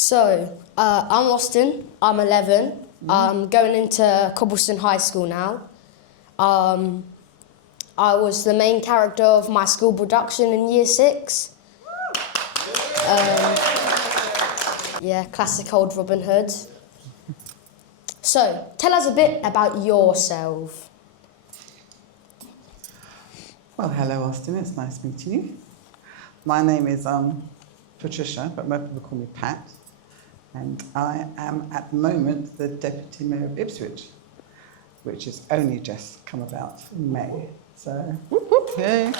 I'm Austin, I'm 11, I'm going into Cobblestone High School now. I was the main character of my school production in Year 6. Classic old Robin Hood. So, tell us a bit about yourself. Well, hello Austin, it's nice meeting you. My name is Patricia, but most people call me Pat, and I am at the moment the Deputy Mayor of Ipswich, which has only just come about in May. So, whoop, whoop, yay.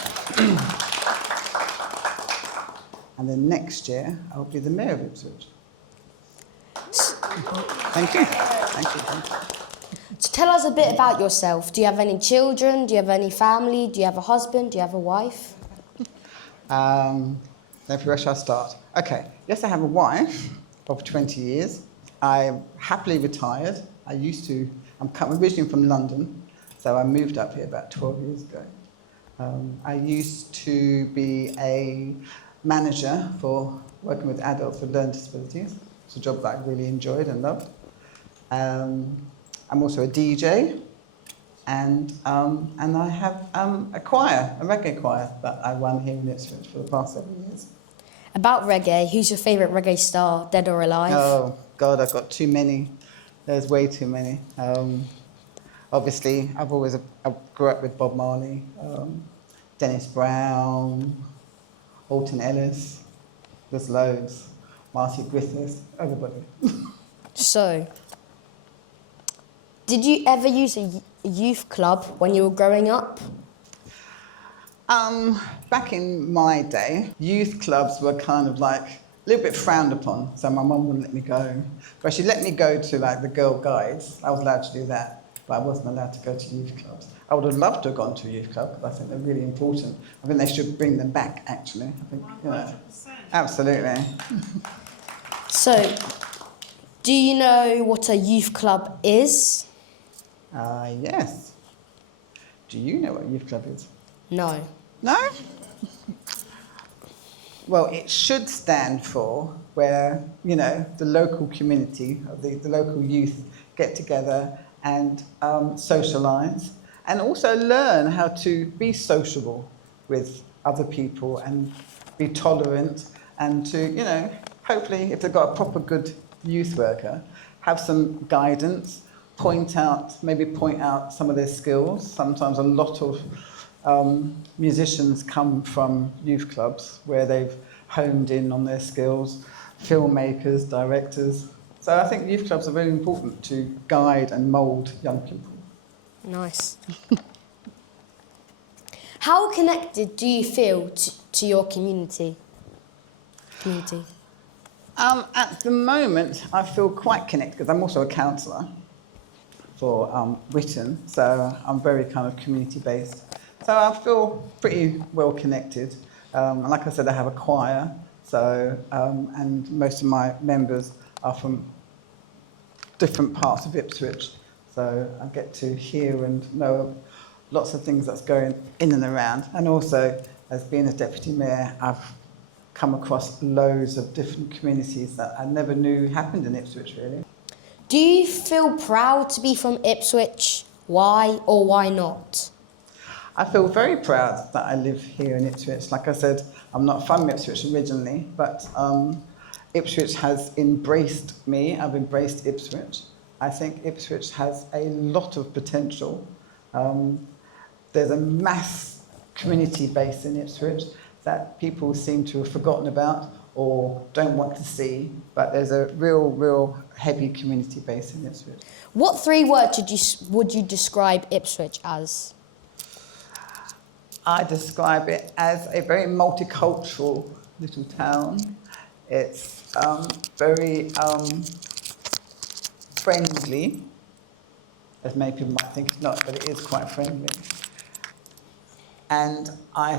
And then next year, I'll be the Mayor of Ipswich. Thank you. Thank you. Thank you. So tell us a bit about yourself. Do you have any children? Do you have any family? Do you have a husband? Do you have a wife? Where shall I start? Okay, yes, I have a wife of 20 years. I'm happily retired. I'm originally from London, so I moved up here about 12 years ago. I used to be a manager for working with adults with learning disabilities. It's a job that I really enjoyed and loved. I'm also a DJ, and I have a choir, a reggae choir that I run here in Ipswich for the past 7 years. About reggae, who's your favourite reggae star, dead or alive? Oh God, I've got too many. There's way too many. Obviously, I grew up with Bob Marley, Dennis Brown, Alton Ellis. There's loads. Marcy Griffiths, everybody. So, did you ever use a youth club when you were growing up? Back in my day, youth clubs were kind of like a little bit frowned upon, so my mum wouldn't let me go. But she let me go to like the Girl Guides. I was allowed to do that, but I wasn't allowed to go to youth clubs. I would have loved to have gone to a youth club because I think they're really important. I think they should bring them back, actually. I think, you know, absolutely. So, do you know what a youth club is? Yes. Do you know what a youth club is? No. No? Well, it should stand for where, you know, the local community, the local youth get together and socialise and also learn how to be sociable with other people and be tolerant and to, you know, hopefully if they've got a proper good youth worker, have some guidance, point out some of their skills. Sometimes a lot of musicians come from youth clubs where they've honed in on their skills, filmmakers, directors. So I think youth clubs are very important to guide and mould young people. Nice. How connected do you feel to your community? At the moment, I feel quite connected because I'm also a counsellor for Witten, so I'm very kind of community-based. So I feel pretty well connected. And like I said, I have a choir, so and most of my members are from different parts of Ipswich, so I get to hear and know lots of things that's going in and around. And also, as being a deputy mayor, I've come across loads of different communities that I never knew happened in Ipswich, really. Do you feel proud to be from Ipswich? Why or why not? I feel very proud that I live here in Ipswich. Like I said, I'm not from Ipswich originally, but Ipswich has embraced me. I've embraced Ipswich. I think Ipswich has a lot of potential. There's a mass community base in Ipswich that people seem to have forgotten about or don't want to see, but there's a real heavy community base in Ipswich. What 3 words would you describe Ipswich as? I describe it as a very multicultural little town. It's very friendly, as many people might think it's not, but it is quite friendly. And I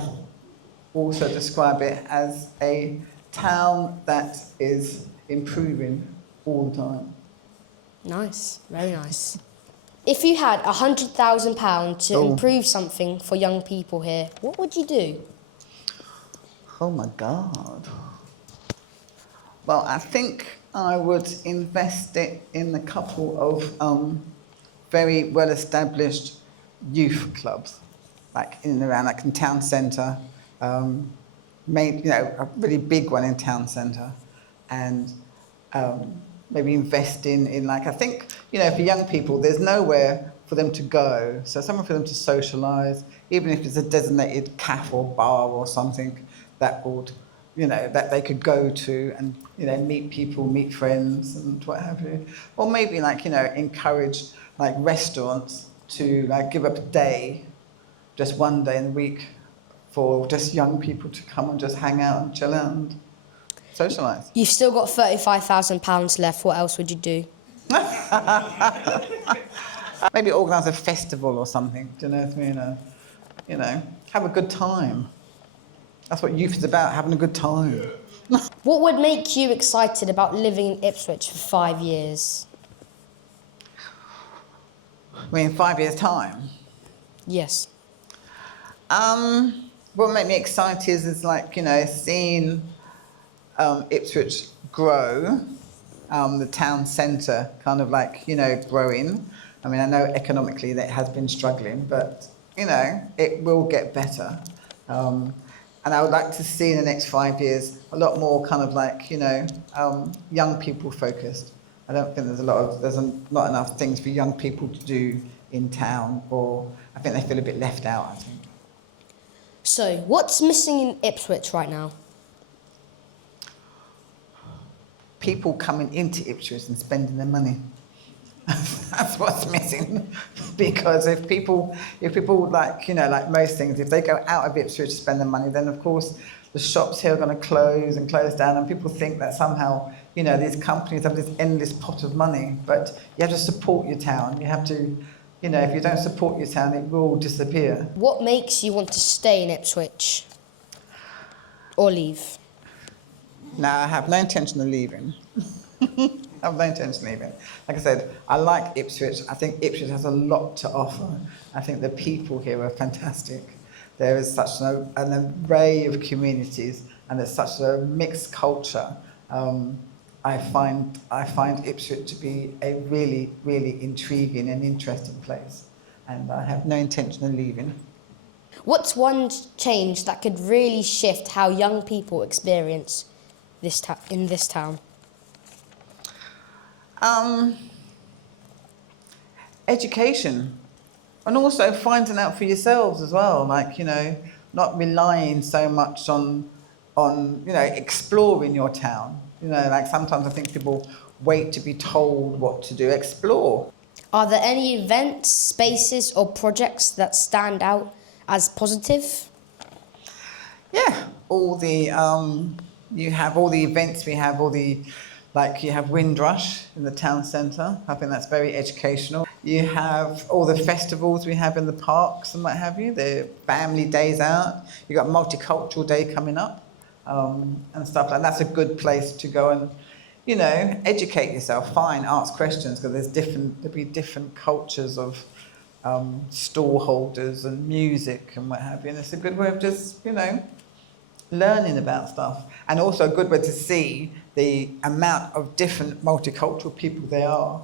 also describe it as a town that is improving all the time. Nice, very nice. If you had £100,000 to improve something for young people here, what would you do? Oh my God. Well, I think I would invest it in a couple of very well-established youth clubs, like in and around, like in town centre, made, you know, a really big one in town centre, and maybe invest in like, I think, you know, for young people, there's nowhere for them to go, so somewhere for them to socialise, even if it's a designated cafe or bar or something that would, you know, that they could go to and, you know, meet people, meet friends and what have you. Or maybe like, you know, encourage like restaurants to like give up a day, just one day in the week, for just young people to come and just hang out and chill out and socialise. You've still got £35,000 left. What else would you do? Maybe organise a festival or something, do you know what I mean? You know, have a good time. That's what youth is about, having a good time. What would make you excited about living in Ipswich for 5 years? I mean, in 5 years' time. Yes. What made me excited is like, you know, seeing Ipswich grow, the town centre kind of like, you know, growing. I mean, I know economically that it has been struggling, but, you know, it will get better. And I would like to see in the next 5 years a lot more kind of like, you know, young people focused. I don't think there's not enough things for young people to do in town, or I think they feel a bit left out, I think. So, what's missing in Ipswich right now? People coming into Ipswich and spending their money. That's what's missing. Because if people like, you know, like most things, if they go out of Ipswich to spend their money, then of course the shops here are going to close down, and people think that somehow, you know, these companies have this endless pot of money. But you have to support your town. You have to, you know, if you don't support your town, it will disappear. What makes you want to stay in Ipswich or leave? No, I have no intention of leaving. I have no intention of leaving. Like I said, I like Ipswich. I think Ipswich has a lot to offer. I think the people here are fantastic. There is such an array of communities, and there's such a mixed culture. I find Ipswich to be a really, really intriguing and interesting place, and I have no intention of leaving. What's one change that could really shift how young people experience in this town? Education, and also finding out for yourselves as well, like, you know, not relying so much on you know, exploring your town. You know, like sometimes I think people wait to be told what to do. Explore. Are there any events, spaces or projects that stand out as positive? Yeah, all the you have all the events we have, all the, like you have Windrush in the town centre. I think that's very educational. You have all the festivals we have in the parks and what have you. The family days out. You've got Multicultural Day coming up, and stuff like that. That's a good place to go and, you know, educate yourself, ask questions, because there'll be different cultures of stall holders and music and what have you. And it's a good way of just, you know, learning about stuff, and also a good way to see the amount of different multicultural people there are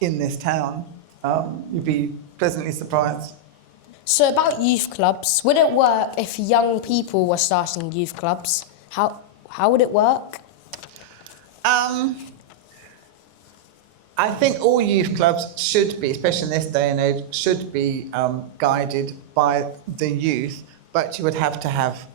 in this town. You'd be pleasantly surprised. So about youth clubs, would it work if young people were starting youth clubs? How would it work? I think all youth clubs should be, especially in this day and age, should be guided by the youth, but you would have to have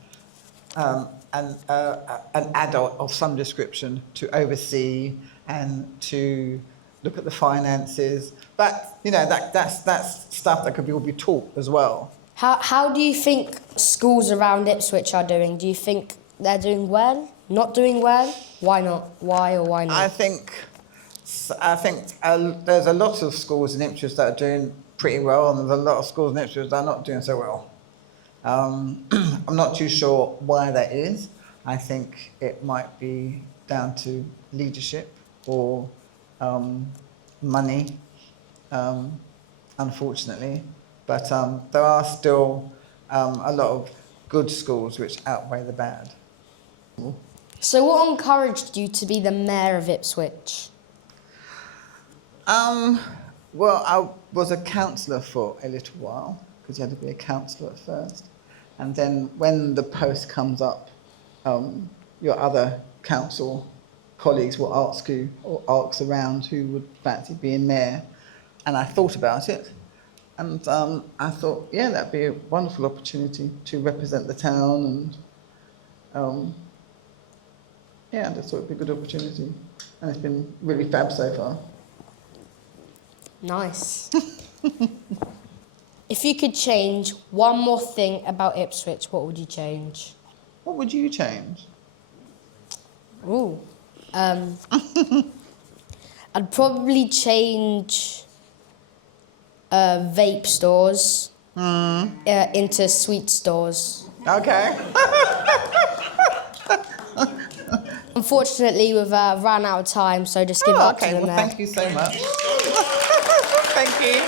an adult of some description to oversee and to look at the finances. But, you know, that's stuff that could all be taught as well. How do you think schools around Ipswich are doing? Do you think they're doing well? Not doing well? Why not? Why or why not? I think there's a lot of schools in Ipswich that are doing pretty well, and there's a lot of schools in Ipswich that are not doing so well. I'm not too sure why that is. I think it might be down to leadership or money, unfortunately. But there are still a lot of good schools which outweigh the bad. So what encouraged you to be the Mayor of Ipswich? Well, I was a councillor for a little while, because you had to be a councillor at first. And then when the post comes up, your other council colleagues will ask you, or ask around who would fancy being mayor. And I thought about it, and I thought, yeah, that'd be a wonderful opportunity to represent the town, and yeah, I just thought it'd be a good opportunity. And it's been really fab so far. Nice. If you could change one more thing about Ipswich, what would you change? What would you change? Ooh. I'd probably change vape stores into sweet stores. Okay. Unfortunately, we've run out of time, so just give it up to them well, there. thank you so much. Thank you.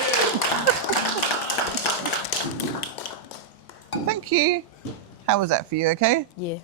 Thank you. How was that for you, okay? Yeah.